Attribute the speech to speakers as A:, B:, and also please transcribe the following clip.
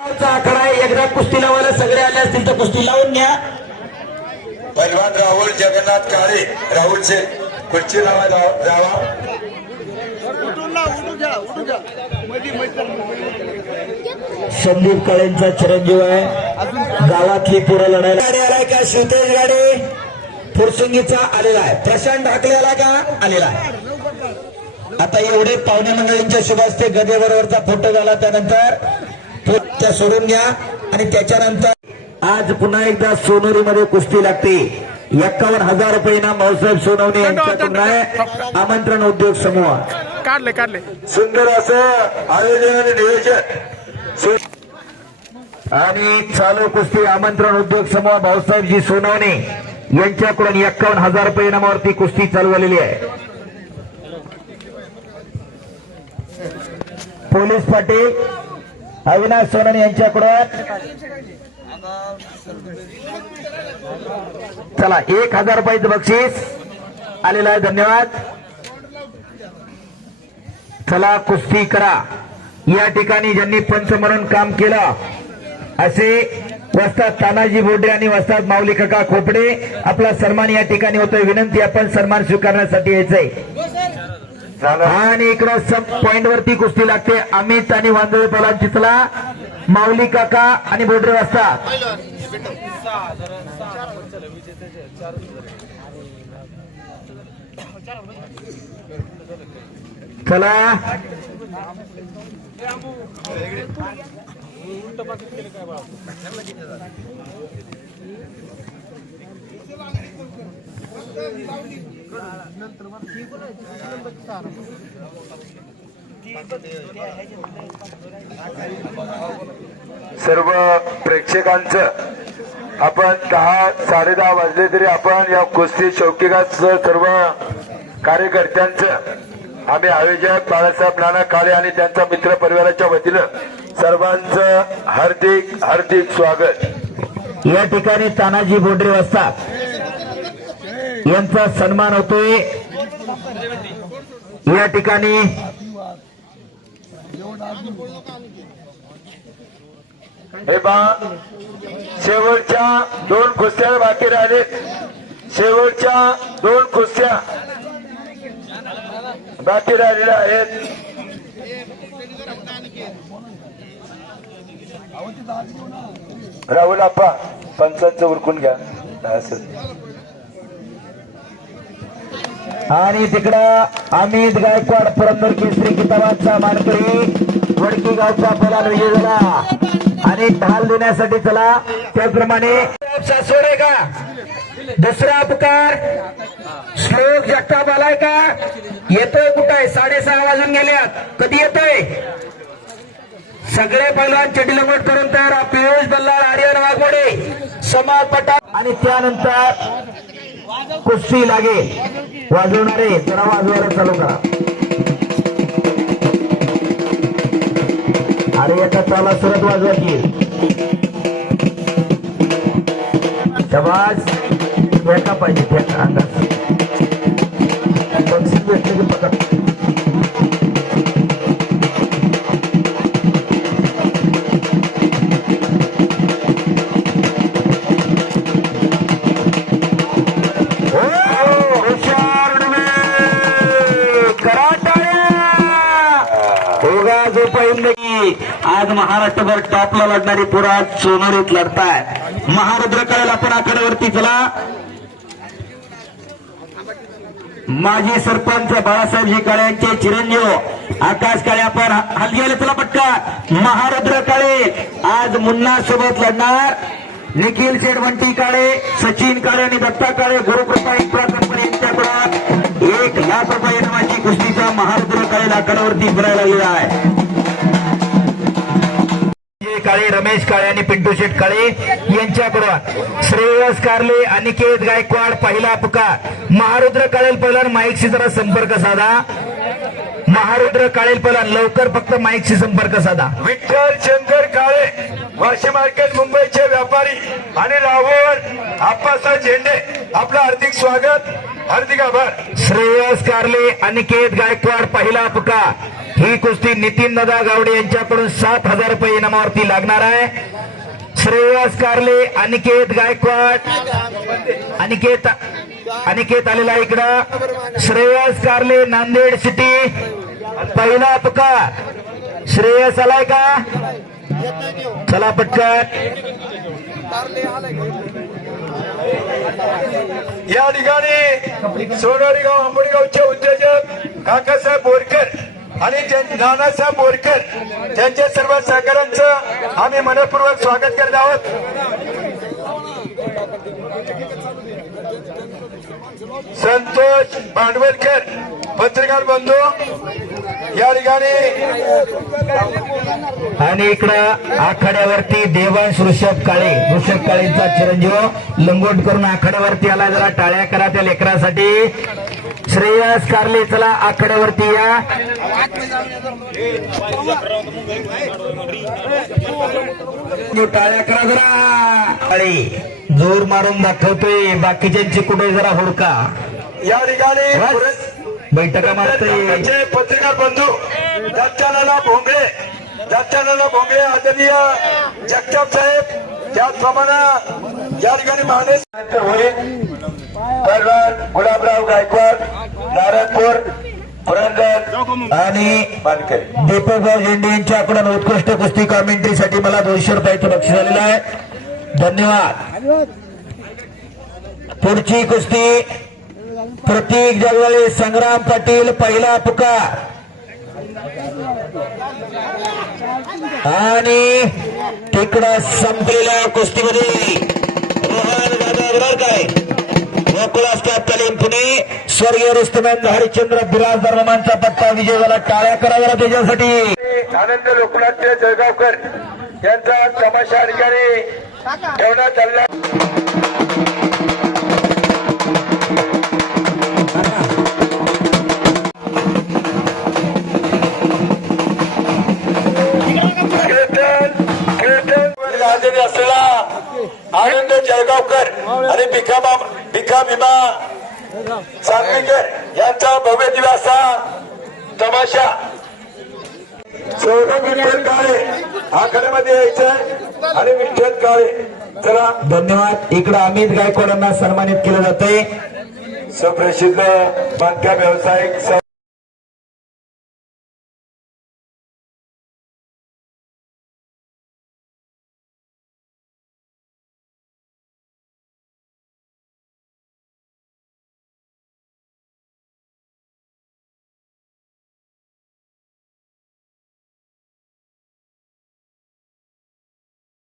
A: आकडा एकदा कुस्ती लावायला सगळे आले असतील तर कुस्ती लावून न्या.
B: पैलवान राहुल जगन्नाथ काळे राहुलचे खुर्ची लावा जावा- जावा
A: संदीप काळेंचा चिरंजीव आहे. गावातली पोरं लढायला गाडी आलाय का? शिवतेज गाडी. फुरसुंगीचा आलेला आहे. प्रशांत ढाकले आला का? आलेला आहे. आता एवढे पाहुणे मंडळींच्या शुभ हस्ते गदेबरोबरचा फोटो झाला त्यानंतर तो त्या सोडून घ्या आणि त्याच्यानंतर आज पुन्हा एकदा सोनोरीमध्ये कुस्ती लागते. एक्कावन्न हजार रुपये ना भाऊसाहेब सोनवणे यांच्याकडून आहे. आमंत्रण उद्योग समूह.
C: काढले काढले.
B: सुंदर असं आयोजन आणि नियोजन.
A: आणि चालू कुस्ती आमंत्रण उद्योग समूह भाऊसाहेबजी सोनवणे यांच्याकडून एक्कावन्न हजार रुपये इनामावरती कुस्ती चालू झालेली आहे. पोलीस पाटील अविनाश सोनन यांच्याकडून. चला एक हजार रुपयाचं बक्षीस. आलेलं आहे धन्यवाद. चला कुस्ती करा. या ठिकाणी ज्यांनी पंच म्हणून काम केलं असे वस्ताद तानाजी बोडे आणि वस्तात माऊली काका खोपडे आपला सन्मान या ठिकाणी होतोय. विनंती आपण सन्मान स्वीकारण्यासाठी यायचंय. आणि इकडं सब पॉइंट वरती कुस्ती लागते. अमित आणि वांदळे पला जितला माऊली काका आणि बोडरे वाजता चला.
B: सर्व प्रेक्षकांचं आपण दहा साडेदहा वाजले तरी आपण या कुस्ती शौकिकाच सर्व कार्यकर्त्यांचं आम्ही आयोजक बाळासाहेब नाना काळे आणि त्यांचा मित्र परिवाराच्या वतीनं सर्वांचं हार्दिक हार्दिक स्वागत.
A: या ठिकाणी तानाजी बोडरे असतात यांचा सन्मान होतोय. या ठिकाणी
B: हे बा शेवटच्या दोन कुस्त्या बाकी राहिलेत. शेवटच्या दोन कुस्त्या बाकी राहिलेल्या आहेत. राहुल आप्पा पंचांचं उरकून घ्या. असं
A: आणि तिकडं अमित गायकवाड पुरंदर केसरी किताबांचा मानकरी वडकी गावचा पहिला विजय झाला. आणि ढाल देण्यासाठी चला. त्याचप्रमाणे सासवड का? दुसरा अपकार श्लोक जगताप आलाय का? येतोय कुठं आहे साडेसहा वाजून गेल्यात. कधी येतोय? सगळे पहिला चटी करून तयार पियुष बल्लाळ आर्यन वाघमोडे समाज पटा आणि त्यानंतर कुस्ती लागे. वाजवणारे जरा वाजवायला चालू करा. अरे एका चाला सुरत वाजवायची. शबाज एका पाहिजे त्या अंदाज. बक्षीस भेटले की पकड. करा होगा जो आज महाराष्ट्रभर टॉपला लढणारी पुरा सोनारीत लढताय. महारुद्र कळेल आपण आकड्यावरती चला. माजी सरपंच बाळासाहेबजी काळे यांचे चिरंजीव. आकाश काळे आपण हल्ली गेले चला पटका महारुद्र काळे आज मुन्ना सोबत लढणार. निखिल शेडवंटी काळे सचिन काळे आणि दत्ता काळे गुरुकृपा इंफ्रा कंपनी यांच्याकडून एक लाख रुपये इनामाची कुस्तीचा महारुद्र काळे लाकडावरती फिरायला लागलेला आहे. काळे रमेश काळे आणि पिंटू शेठ काळे यांच्याकडून श्रेयस कारले अनिकेत गायकवाड पहिला पुकार. महारुद्र काळेल पहिला माईकशी जरा संपर्क साधा. महारुद्र काळेल पहिला लवकर फक्त माईकशी संपर्क साधा.
B: विठ्ठल शंकर काळे वाशी मार्केट मुंबईचे व्यापारी आणि राहुल आप्पासाहेब झेंडे. आपलं हार्दिक स्वागत हार्दिक आभार.
A: श्रेयस कारले अनिकेत गायकवाड पहिला पुकार ही कुस्ती नितीन दादा गावडे यांच्याकडून सात हजार रुपये इनामावरती लागणार आहे. श्रेयस कारले अनिकेत गायकवाड अनिकेत अनिकेत आलेला इकडं. श्रेयस कारले नांदेड सिटी. पहिला पुकार श्रेयस आलाय का? चला पटकन.
B: या ठिकाणी सोनारीगाव आंबोडगावचे उद्योजक काकासाहेब बोरकर आणि त्यां- नानासाहेब बोरकर त्यांच्या सर्व सहकाऱ्यांचं आम्ही मनपूर्वक स्वागत करत आहोत. संतोष भांडवलकर पत्रकार बंधू. या ठिकाणी.
A: आणि इकडं आखाड्यावरती देवांश ऋषभ काळे ऋषभ काळेचा चिरंजीव लंगोट करून आखाड्यावरती आला जरा टाळ्या करा त्या लेकरासाठी. श्रेयस कारले चला आखाड्यावरती या. टाळ्या करा जरा. जोर मारून दाखवतोय बाकीच्यांची कुठे जरा हुडका.
B: या ठिकाणी
A: बैठका मारतोय
B: आमचे पत्रकार बंधू दत्तानाना भोंगळे दत्तानाना भोंगळे आदरणीय जगताप साहेब त्याचप्रमाणे या ठिकाणी नंतर होईल परवान गुलाबराव गायकवाड नारायणपूर पुरंदर
A: आणि दीपकराव झेंडे यांच्याकडून उत्कृष्ट कुस्ती कॉमेंट्रीसाठी मला दोनशे रुपयाचं बक्षीस झालेलं आहे. धन्यवाद. पुढची कुस्ती प्रतीक जगवळे संग्राम पाटील पहिला पुकार आणि तिकडं संपलेल्या कुस्तीमध्ये रोहन दादा बरोबर गोकुळास कॅप्टन पुणे. स्वर्गीय रुस्तमॅन हरिश्चंद्र बिराजदार मामांचा पत्ता विजय झाला टाळ्या कराव्या त्याच्यासाठी.
B: आनंद लोकनाट्य जळगावकर यांचा तमाशा ठिकाणी ठेवण्यात आला असलेला आनंद जळगावकर आणि भिकामा भिका भीमा सांगलीकर यांचा भव्य दिव्य असा तमाशा. सौरभ विठ्ठल काळे आखाड्यामध्ये यायचं आणि विठ्ठल काळे. चला.
A: धन्यवाद. इकडं अमित गायकवाड यांना सन्मानित केलं जातंय.
B: सुप्रसिद्ध बांधकाम व्यावसायिक